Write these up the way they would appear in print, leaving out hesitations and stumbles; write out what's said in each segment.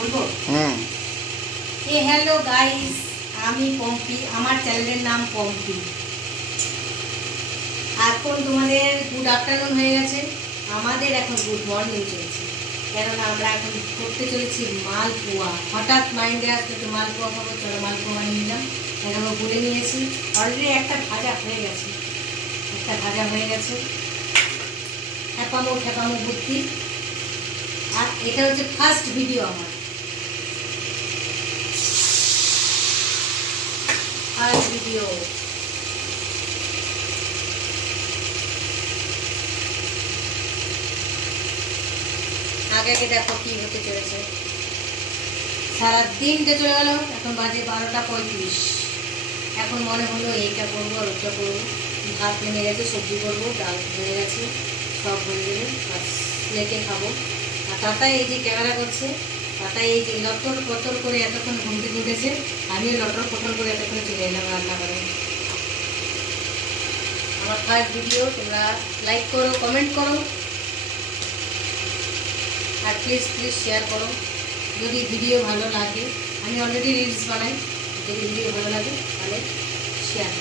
বলবো hello guys, আমি পম্পি, আমার চ্যানেলের নাম পম্পি। এখন তোমাদের গুড আফটারনুন হয়ে গেছে, আমাদের এখন গুড মর্নিং চলছে। কেননা আমরা এখন করতে চলেছি মালপোয়া। হঠাৎ মাইন্ডে আসলে একটু মালপোয়া খাবো, চলো মালপোয়া বানিয়ে নিলাম। এরকম বলে নিয়েছি, অলরেডি একটা ভাজা হয়ে গেছে, ঠেপামো ভর্তি। আর এটা হচ্ছে ফার্স্ট ভিডিও আমার, ভিডিও। আগে দেখো কি হতে চলেছে। সারা দিনটা চলে গেল, এখন বাজে 12:35। এখন মনে হলো এইটা করবো আর ওটা করবো। ভাত নেমে গেছে, সবজি করবো, ডাল হয়ে গেছে, সব হয়ে গেলে প্লেটে খাবো। আর তাতাই এই যে ক্যামেরা করছে, তাতাই এই যে লটর পটর করে এতক্ষণ ঘুম থেকে উঠেছে, আমিও লটর পটর করে এতক্ষণে চলে এলাম রান্না করে। আমার ফার্স্ট ভিডিও, তোমরা লাইক করো, কমেন্ট করো, আর প্লিজ শেয়ার করো যদি ভিডিও ভালো লাগে। আমি অলরেডি রিলস বানাই, যদি ভিডিও ভালো লাগে তাহলে শেয়ার।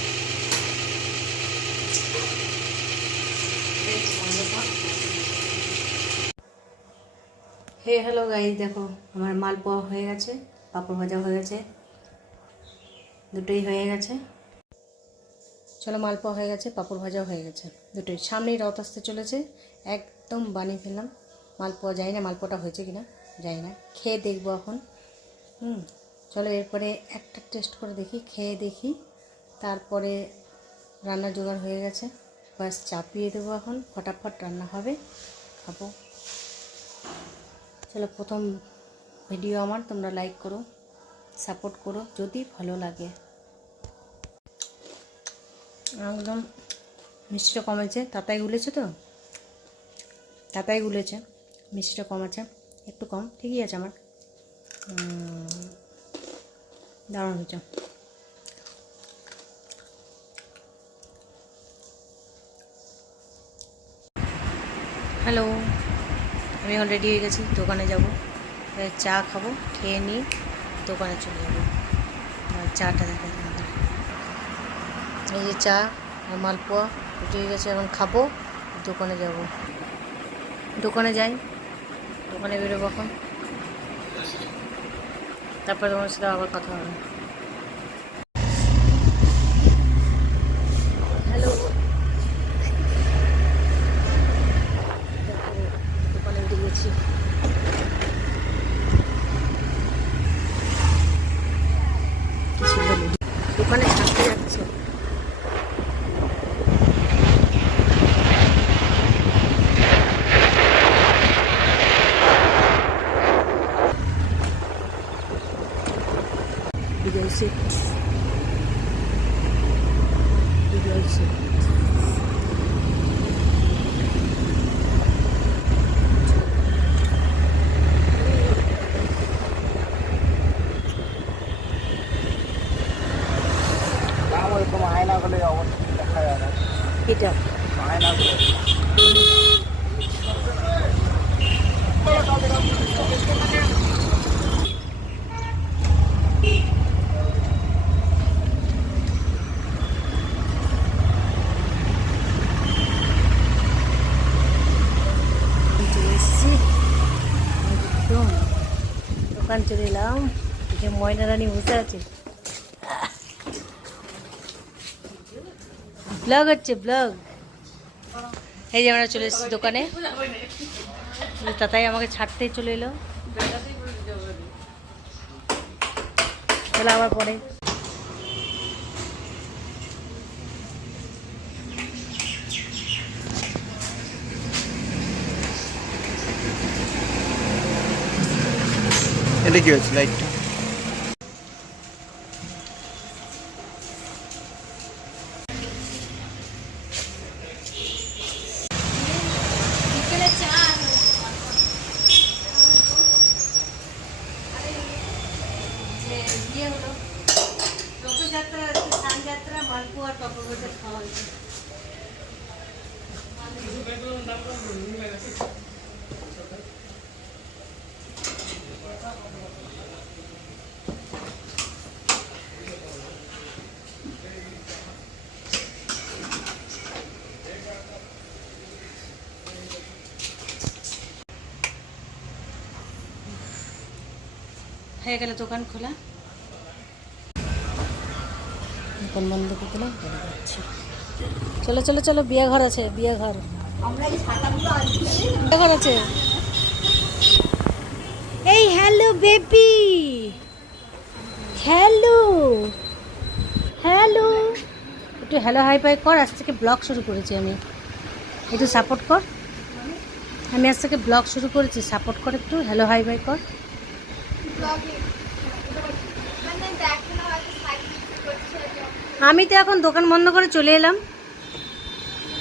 হ্যালো গাইস, দেখো আমার মালপোয়া হয়ে গেছে, পাঁপড় ভাজা হয়ে গেছে, দুটোই হয়ে গেছে। চলো, মালপোয়া হয়ে গেছে, পাঁপড় ভাজাও হয়ে গেছে, দুটোই সামনেই রথ আসতে চলেছে। একদম বানিয়ে ফেললাম মালপোয়া। জানি না মালপোয়াটা হয়েছে কিনা, জানি না, খেয়ে দেখবো এখন। চলো এরপরে একটা টেস্ট করে দেখি, খেয়ে দেখি, তারপরে রান্নার জোগাড় হয়ে গেছে, বাস চাপিয়ে দেবো এখন, ফটাফট রান্না হবে, খাবো। চলো, প্রথম ভিডিও আমার, তোমরা লাইক করো, সাপোর্ট করো যদি ভালো লাগে। একদম মিষ্টিটা কমেছে, তাতাই গুলেছে তো, তাতাই গুলেছে, মিষ্টিটা কম আছে, একটু কম, ঠিকই আছে আমার। দারুণ হয়েছে। হ্যালো, আমি এখন রেডি হয়ে গেছি, দোকানে যাব, চা খাবো, খেয়ে নিয়ে দোকানে চলে যাবো। চাটা দেখা তোমাদের, এই যে চা আর মালপোয়া রেডি হয়ে গেছে, এখন খাবো, দোকানে যাব। দোকানে যাই, দোকানে বেরোবো এখন, তারপর তোমার সাথে আবার কথা হবে। হ্যালো, দোকানে বেরিয়ে গেছি। দোকানে থাকতে যাচ্ছে, বিজয় সেট, বিজয় সেট। আয়নাগুলো অবশ্যই দেখা যায় না, এটা আয়নাগুলো চলে এসেছি, একদম দোকান চলে এলাম। যে ময়না রানী বসে আছে, ব্লগ হচ্ছে, ব্লগ। এই যে আমরা চলে এসেছি দোকানে, তাতাই আমাকে ছাড়তেই চলে এলো, চলো আবার পরে। এটা কি হচ্ছে লাইটটা? হলো রথযাত্রা, স্থান যাত্রা, মালপোয়া আর পাঁপড় ভাজা খাওয়া হয়েছে। হয়ে গেল দোকান খোলা, দোকান বন্ধ করে দিলাম, চলে যাচ্ছি। চলো চলো চলো, বিয়ে ঘর আছে, বিয়ে ঘর, বিয়ে ঘর আছে। এই হ্যালো বেবি, হ্যালো হ্যালো, একটু হ্যালো হাই ফাই কর। আজ থেকে ব্লগ শুরু করেছি আমি, একটু সাপোর্ট কর। আমি আজ থেকে ব্লগ শুরু করেছি, সাপোর্ট কর একটু, হ্যালো হাই ফাই কর। আমি তো এখন দোকান বন্ধ করে চলে এলাম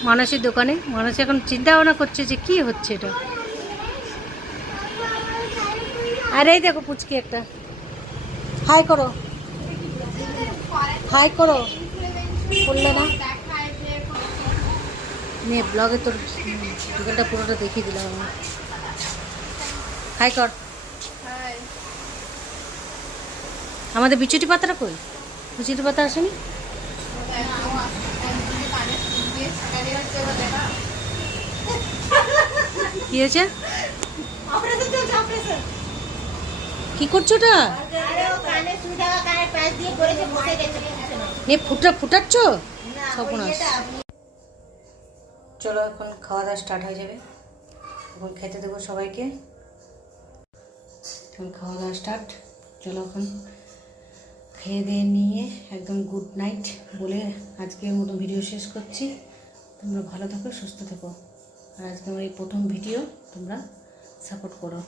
মানসীর দোকানে। মানসী এখন চিন্তা ভাবনা করছে যে কি হচ্ছে এটা। আর এই দেখো পুচকি একটা, হাই করো, হাই করো, করলে না নিয়ে ব্লগে তোর দোকানটা পুরোটা দেখিয়ে দিলাম আমি। হাই কর। আমাদের বিচুটি পাতাটা কই? বিচুটি পাতা আসেনি? কি হয়েছে? কি করছো ওটা? ফুটাচ্ছ? চলো এখন খাওয়া দাওয়া স্টার্ট হয়ে যাবে, এখন খেতে দেবো সবাইকে। এখন খাওয়া দাওয়া স্টার্ট। চলো এখন খেয়ে দিয়ে নিয়ে একদম গুড নাইট বলে আজকের মতো ভিডিও শেষ করছি। তোমরা ভালো থাকো, সুস্থ থেকো, আর আজকে আমার এই প্রথম ভিডিও, তোমরা সাপোর্ট করো।